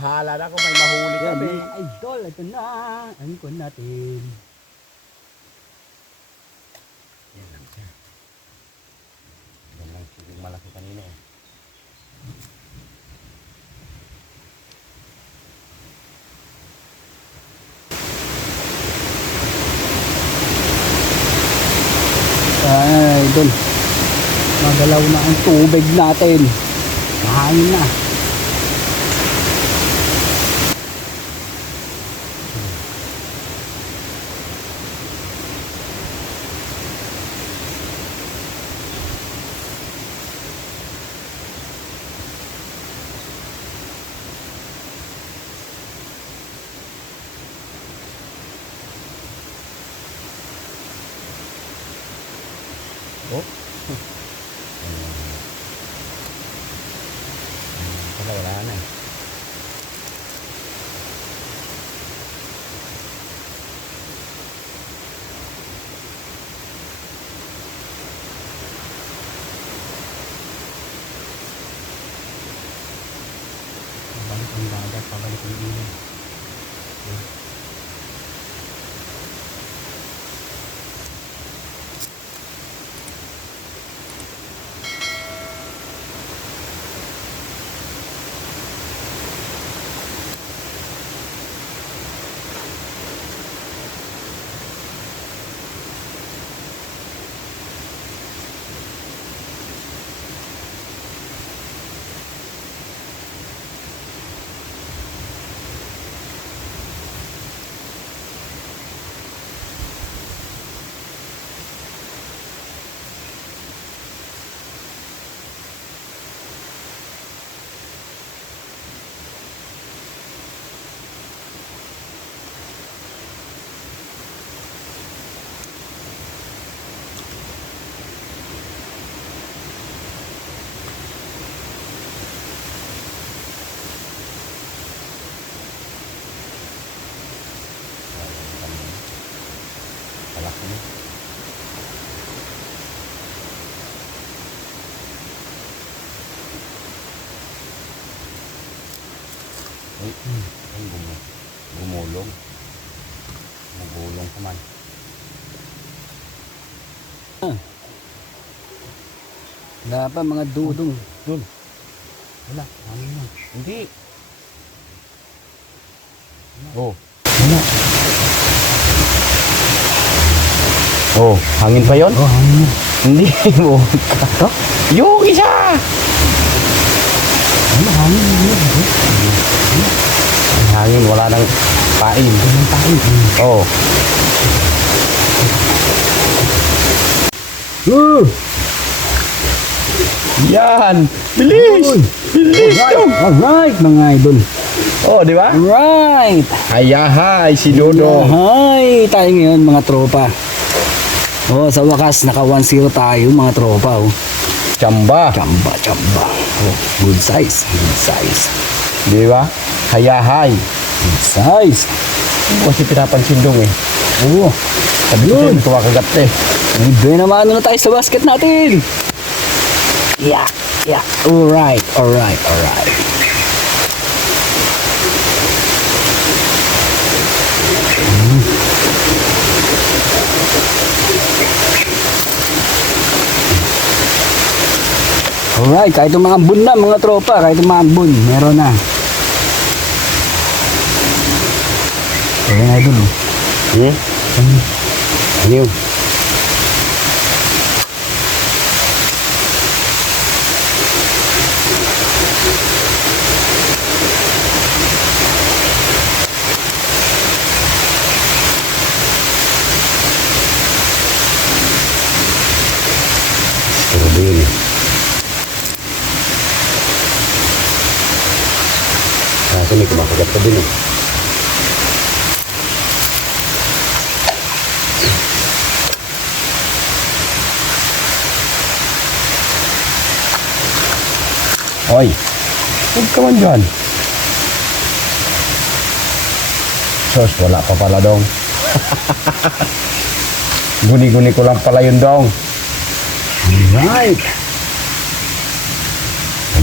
Bahala na kung may mahuli Yan, kami. mga idol, ito na. Ang kun natin. Yan lang siya. Yan lang yung malaki kanina eh. Ay, idol. Magalaw na ang tubig natin. Mahangin na. Oh. Pala wala na eh. Pabalik ang dagat, pabalik ang ilog. Palaki na. Ay, ay gumo. Gumulong. Gumulong ka man. Wala pa mga dudong. Dun. Wala, hangin. Hindi. Oh. Wala. Oh, hangin pa yon? Oh, hangin. Hindi mo. Ito? Yung isa! Wala, hangin. Ay, hangin, wala nang kain. Walang tayo. Oh. Uh! Yan! Bilis! Bilis! Alright, alright mga idol. Oh, di ba? Alright. Ayahay, si Dodo. Hi! Tayo ngayon mga tropa. Oh, sa wakas, naka 1-0 tayo mga tropa. Oh. Chamba. Chamba, chamba. Oh, good size, good size. Di ba? Hayahay. Good size. Kasi pinapansin dong eh. Oo. Sabi ko sa'yo, kumakagat eh. Libre naman ano na tayo sa basket natin. Yeah, yeah. Alright, alright, alright. Alright, kahit umambun na mga tropa, kahit umambun, meron na. Ayan na idol. oh. Hmm? Ano yun? Kumakagat pa din eh. Hoy, huwag ka man dyan. Sos, wala pa pala dong. Guni-guni ko lang pala yun dong.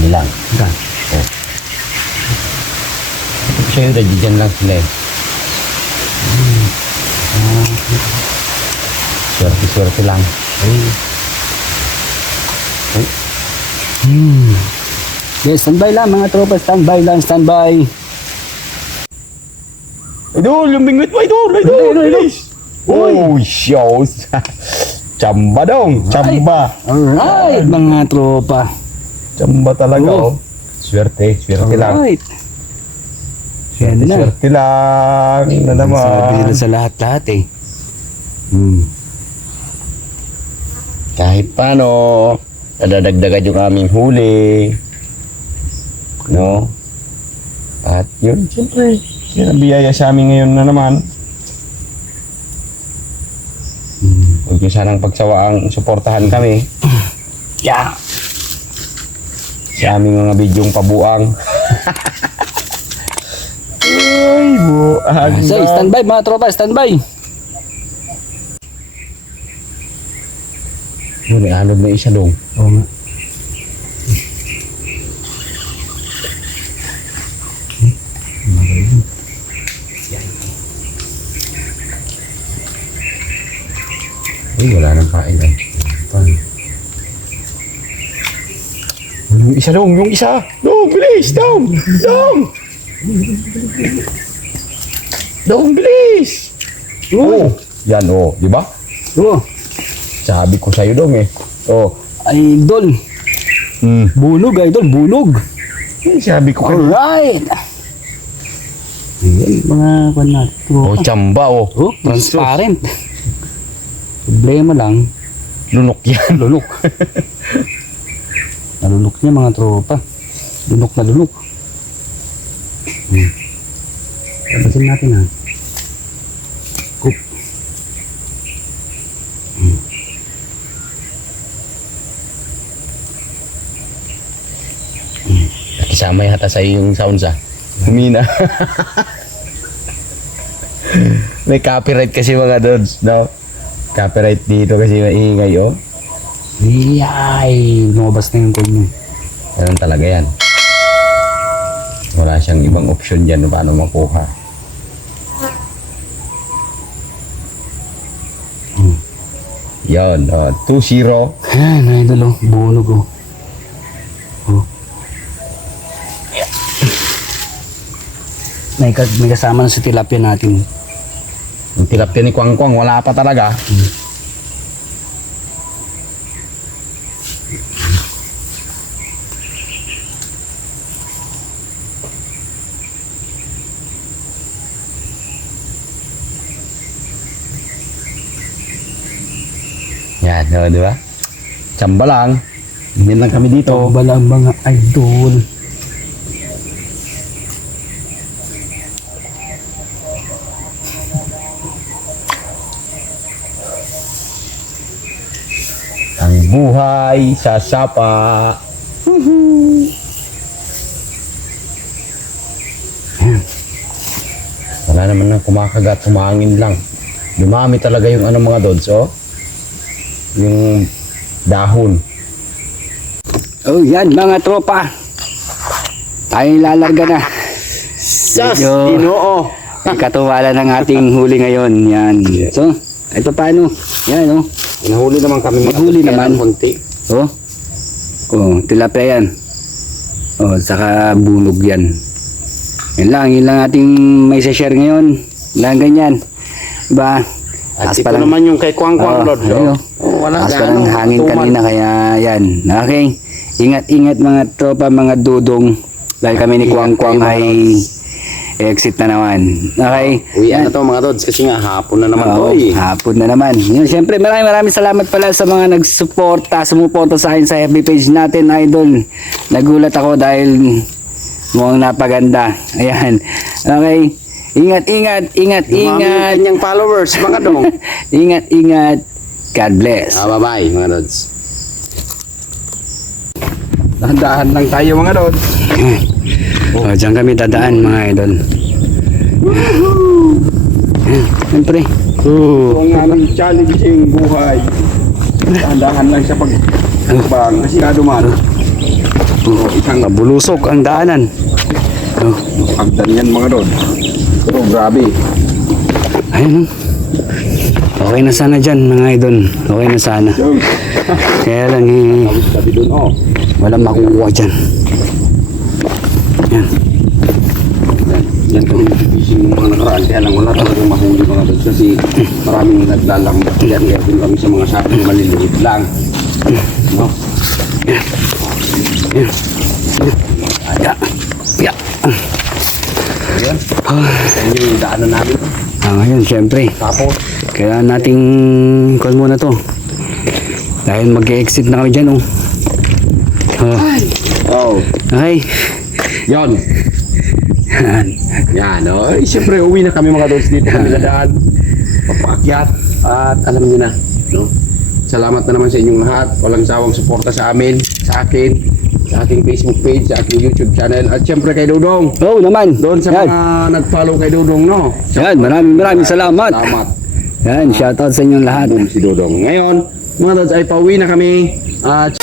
Ano Sige lang. Yan. Sa'yo, dyan lang sila eh. Swerte-swerte lang. Ay. Hmm. Yes, standby lang mga tropa. Standby lang, standby. Idol, yung bingwit mo, idol, idol, idol. Oh, shows. Chamba dong, chamba. Alright, mga tropa. Chamba talaga, Oh. oh. Swerte, swerte lang. Yan na. Swerte lang na naman. Sabi nila sa lahat-lahat eh. Hmm. Kahit paano, nadadagdagan yung aming huli. No? At yun, siyempre, yun ang biyaya sa amin ngayon na naman. Huwag nyo sanang pagsawaang suportahan kami Yeah. sa aming mga bidyong pabuang. Ay, buang So, standby mga tropa, standby. Yun, anod na isa dong. Oo nga. Ay, wala nang kain ay. Paano? Yung isa dong, yung isa. Dong, bilis, dong, dong. Dong, bilis. Oh, yan oh, di ba? Oo. Sabi ko sa'yo dong eh. Oh, Idol. hmm. Bunog, idol. Bunog. Sabi ko kanina. Alright. Ayan, mga kwan na. Oh, chamba oh. Oh, transparent. Problema lang, Lunok yan. lulok. Nalulok niya mga tropa. Lunok na lunok. Hmm. Tabasin natin ha. Cook. Nakisama yata sa'yo yung sounds ah. Humina. May copyright kasi mga dods, no? Copyright dito kasi maingay, oh. Yay! Lumabas na yung code mo. Ganun talaga yan. Wala siyang ibang option dyan no, paano makuha. Yon, oh, 2-0. Ayan, idol oh. Bunog oh. Oh. May, may kasama na sa tilapia natin. Yung tilapia ni Kwang Kwang, wala pa talaga. Yan, no, di ba? Tsamba lang. Ganyan lang kami dito. Balang mga idol. Ang buhay sa sapa. Wala naman nang kumakagat, humangin lang. Dumami talaga yung ano mga dods, oh. Yung dahon. Oh, yan mga tropa. Tayo lalarga na. Sas! Medyo- Ginoo! Ay katuwala ng ating huli ngayon. Yan. So, ito paano? Yan oh. Nahuli naman kami Nahuli naman. ng konti. Oh. Oh, tilapia yan. Oh, saka bunog yan. Yan lang, yun lang ating may share ngayon. Lang ganyan. Ba? At Taas ito naman yung kay Kwang Kwang, Oh, Lord. ayun, Oh, oh, wala Taas pa gaano ng hangin tuman. kanina kaya yan. Okay. Ingat-ingat mga tropa, mga dudong. Dahil kami ni Ingat Kwang Kwang kayo, mga ay exit na naman. Okay. Uwian na to mga dods kasi nga hapon na naman Oo, to eh. hapon na naman. Yun, Siyempre, maraming maraming salamat pala sa mga nagsuporta, sumuporta sa akin sa FB page natin, Idol. Nagulat ako dahil mukhang napaganda. Ayan. Okay. Ingat, ingat, ingat, Dumami ingat. kanyang followers, mga dong. Ingat, ingat. God bless. ah, bye-bye mga dods. Dahan-dahan lang tayo mga dods. Oh, diyan kami dadaan, mga idol. Siyempre. Ito ang aming challenging buhay. Dahan-dahan lang siya pag bang kasi nga duman. Oh, isang Mabulusok ang daanan. Oh, hagdan yan mga dod. Pero grabe. ayun. Okay na sana dyan mga idol. Okay na sana. Kaya lang eh, walang makukuha dyan. Yan. Yan, yan po yung fishing ng mga nakaraan. Kaya lang wala talagang mahuli mga dod. Kasi maraming naglalambot yan. Kaya dun kami sa mga saping maliliit lang. No? Ya. Ya. Ayan. Yan yung daanan namin. Ah, ngayon, syempre. Tapos, Kailangan nating call muna to. Dahil mag-exit na kami dyan, oh. Oh, oh, okay. yon. Yan. Yan, oh. Eh, Siyempre, uwi na kami mga dods dito kami nadaan. Papaakyat. At alam niyo na, no? Salamat na naman sa inyong lahat. Walang sawang suporta sa amin, sa akin, sa aking Facebook page, sa aking YouTube channel. At siyempre kay Dudong. Oh, naman. Doon sa Yan. mga nag-follow kay Dudong, no? Yan, maraming maraming salamat. Salamat. Yan, shoutout sa inyong lahat. Si Dudong. Ngayon, mga dods ay pauwi na kami. At